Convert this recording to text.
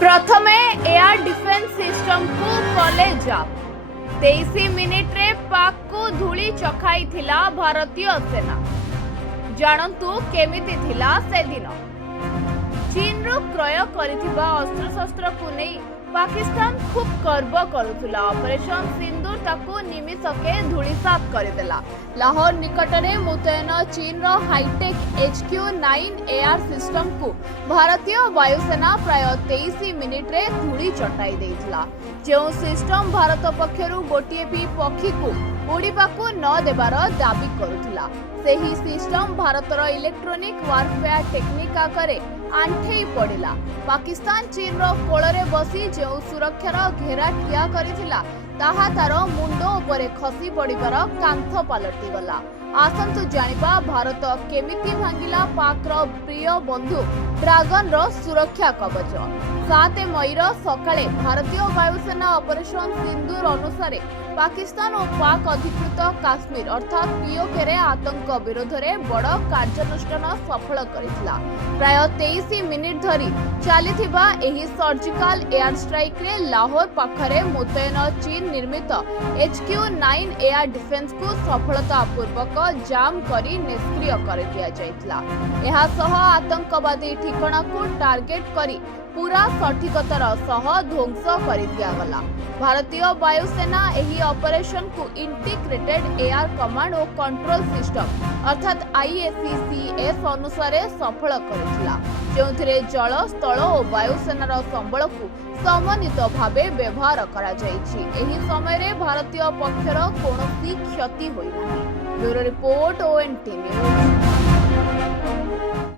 प्रथमे air defence system को college आप 23 मिनिट रे पाक को धूली चखाई थिला भारतीय सेना। जानतु केमिति थिला से दिन। चीन रो क्रय करिथिबा अस्त्रशस्त्र को नहीं पाकिस्तान खूब गर्व करुला। ऑपरेशन सिंदूर ताकू निमिषके धूलिसात करदेला। लाहौर निकटने मुतयन चीन रो हाईटेक HQ-9 एआर सिस्टम को भारतीय वायुसेना प्राय 23 मिनिट रे धूली चटाई देइथिला। जो सिस्टम भारत पक्षरु गोटिए भी पक्षी को उड़ीबाकू न देबार दाबी करुथिला। सेही सिस्टम भारतर इलेक्ट्रोनिक वारफेयर टेक्निक आगे आंठेई पड़िला। पाकिस्तान चीन रो कोଳରେ बसी जो सुरक्षार घेरा ठिया करिथिला ताहा तार मुंड उपरे खसी पड़िबार कांथ पलटि गला। आसंतु जानिबा भारत केमिति भांगिला पाकर प्रिय बंधु ड्रैगन रो सुरक्षा कवच। 7 मई सकाळे भारतीय वायुसेना ऑपरेशन सिंदूर अनुसार पाकिस्तान और पाक अधिकृत काश्मीर अर्थात पीओके रे आतंक विरोध में बड़ कार्यानुष्ठान सफल करिथिला। प्राय 23 मिनिट धरी चलीथिबा एही सर्जिकल एयर स्ट्राइक रे लाहौर पाखरे मुतयन चीन निर्मित HQ-9 एयर डिफेन्स को सफलता पूर्वक जाम करी निष्क्रिय कर दिया जायतिला। एहा सह आतंकवादी ठिकाना को टार्गेट करी पूरा सठिकतार सह ध्वंस कर दिया गला। भारतीय वायुसेना एही ऑपरेशन को इंटीग्रेटेड एयर कमांड और कंट्रोल सिस्टम अर्थात IACCS अनुसार सफल करिथिला। जोंथिरे जल स्थल और वायुसेनार संबल को समन्वित भावे व्यवहार करा जायछि। एही समय रे भारतीय पक्षर कोनोसी क्षति होई नाही। Bureau report ONT news.